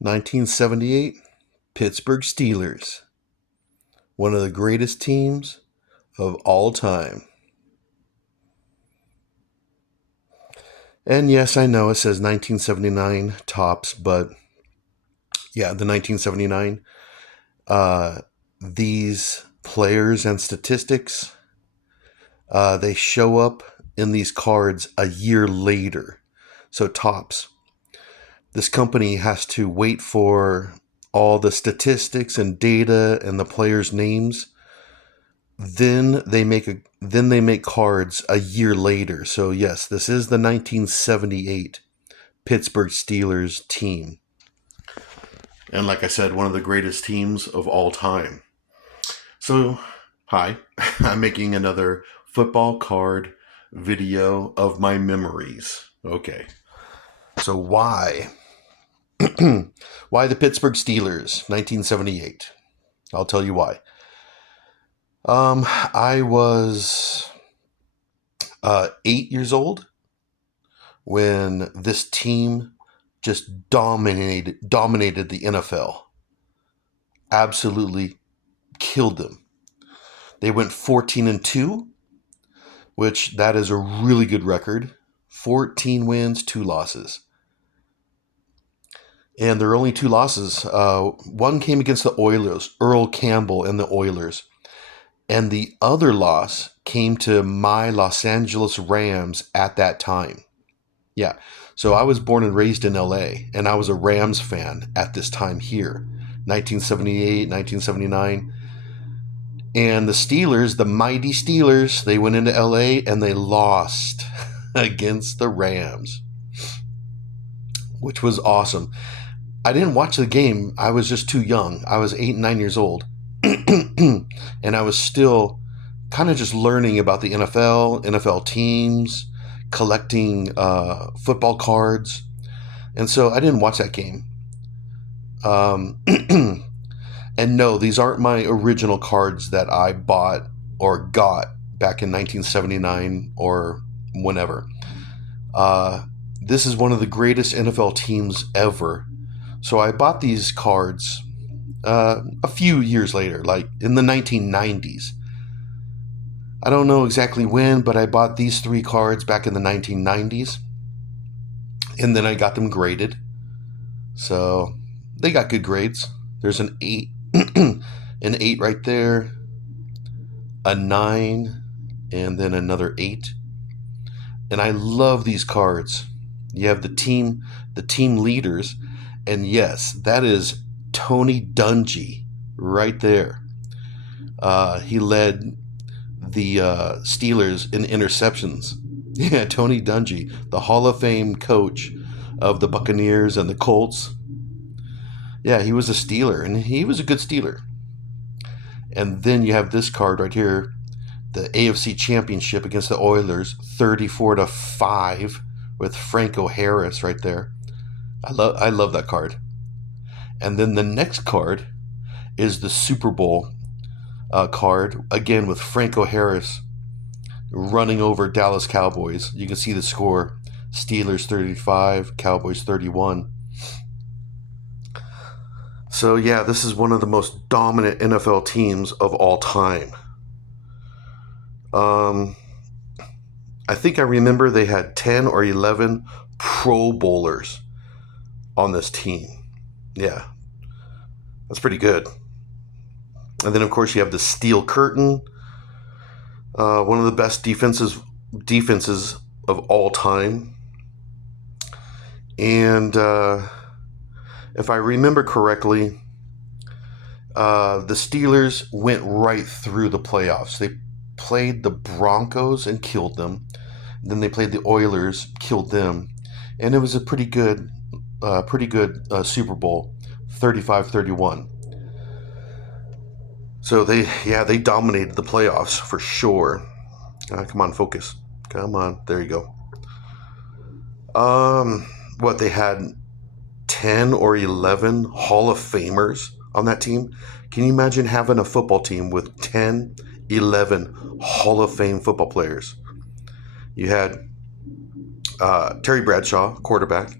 1978 Pittsburgh Steelers, one of the greatest teams of all time. And yes, I know it says 1979 tops, but yeah, the 1979, these players and statistics, they show up in these cards a year later. So tops. This company has to wait for all the statistics and data and the players' names. Then they make cards a year later. So yes, this is the 1978 Pittsburgh Steelers team. And like I said, one of the greatest teams of all time. So, hi, I'm making another football card video of my memories. Okay. So why? Why the Pittsburgh Steelers, 1978? I'll tell you why. I was 8 years old when this team just dominated the NFL. Absolutely killed them. They went 14-2, which that is a really good record. 14 wins, 2 losses. And their only 2 losses, one came against the Oilers, Earl Campbell and the Oilers. And the other loss came to my Los Angeles Rams at that time. Yeah, so I was born and raised in LA, and I was a Rams fan at this time here, 1978, 1979. And the Steelers, the mighty Steelers, they went into LA and they lost against the Rams, which was awesome. I didn't watch the game. I was just too young. I was 8 and 9 years old. And I was still kind of just learning about the NFL teams, collecting football cards. And so I didn't watch that game. And no, these aren't my original cards that I bought or got back in 1979 or whenever. This is one of the greatest NFL teams ever. So I bought these cards a few years later, like in the 1990s. I don't know exactly when, but I bought these 3 cards back in the 1990s. And then I got them graded. So they got good grades. There's an 8, an 8 right there, a 9, and then another 8. And I love these cards. You have the team leaders. And yes, that is Tony Dungy right there. He led the Steelers in interceptions. Yeah, Tony Dungy, the Hall of Fame coach of the Buccaneers and the Colts. Yeah, he was a Steeler, and he was a good Steeler. And then you have this card right here, the AFC Championship against the Oilers, 34-5, with Franco Harris right there. I love that card. And then the next card is the Super Bowl card, again with Franco Harris running over Dallas Cowboys. You can see the score, Steelers 35, Cowboys 31. So yeah, this is one of the most dominant NFL teams of all time. I think I remember they had 10 or 11 Pro Bowlers on this team. Yeah, that's pretty good. And then, of course, you have the Steel Curtain, one of the best defenses of all time. And if I remember correctly, the Steelers went right through the playoffs. They played the Broncos and killed them. Then they played the Oilers, killed them. And it was a pretty good Super Bowl, 35-31. So they dominated the playoffs for sure. Come on, focus. Come on, there you go. What, they had 10 or 11 Hall of Famers on that team? Can you imagine having a football team with 10, 11 Hall of Fame football players? You had Terry Bradshaw, quarterback.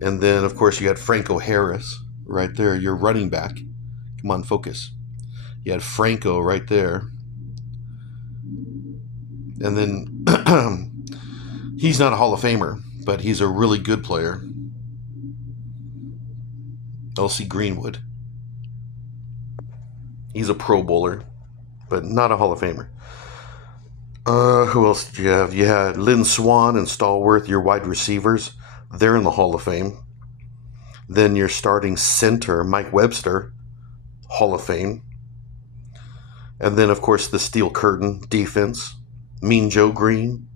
And then, of course, you had Franco Harris right there, your running back. Come on, focus. You had Franco right there. And then he's not a Hall of Famer, but he's a really good player. L.C. Greenwood. He's a Pro Bowler, but not a Hall of Famer. Who else did you have? You had Lynn Swan and Stallworth, your wide receivers. They're in the Hall of Fame. Then your starting center, Mike Webster, Hall of Fame. And then, of course, the Steel Curtain defense. Mean Joe Green,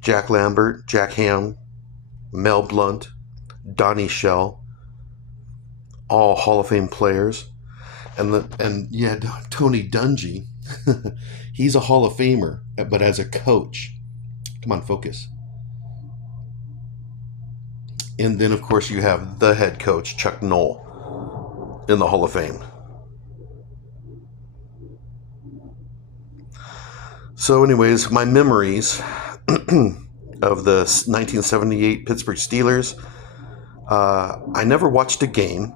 Jack Lambert, Jack Ham, Mel Blount, Donnie Shell. All Hall of Fame players. And you had Tony Dungy. He's a Hall of Famer, but as a coach. Come on, focus. And then, of course, you have the head coach, Chuck Noll, in the Hall of Fame. So, anyways, my memories of the 1978 Pittsburgh Steelers. I never watched a game.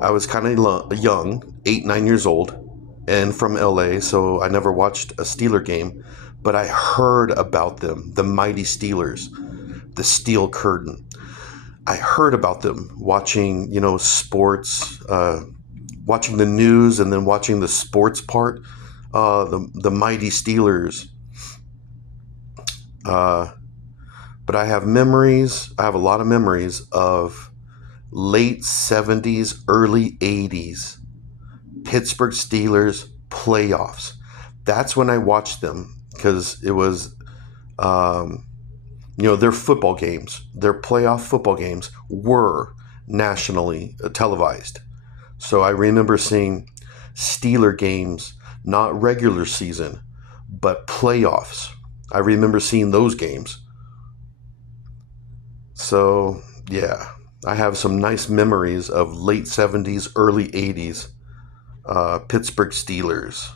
I was kind of young, 8, 9 years old, and from LA, so I never watched a Steeler game. But I heard about them, the mighty Steelers, the Steel Curtain. I heard about them watching, sports, watching the news, and then watching the sports part. The mighty Steelers. But I have memories. I have a lot of memories of late 70s, early 80s Pittsburgh Steelers playoffs. That's when I watched them, because it was, their football games, their playoff football games were nationally televised. So I remember seeing Steeler games, not regular season, but playoffs. I remember seeing those games. So, yeah, I have some nice memories of late 70s, early 80s Pittsburgh Steelers.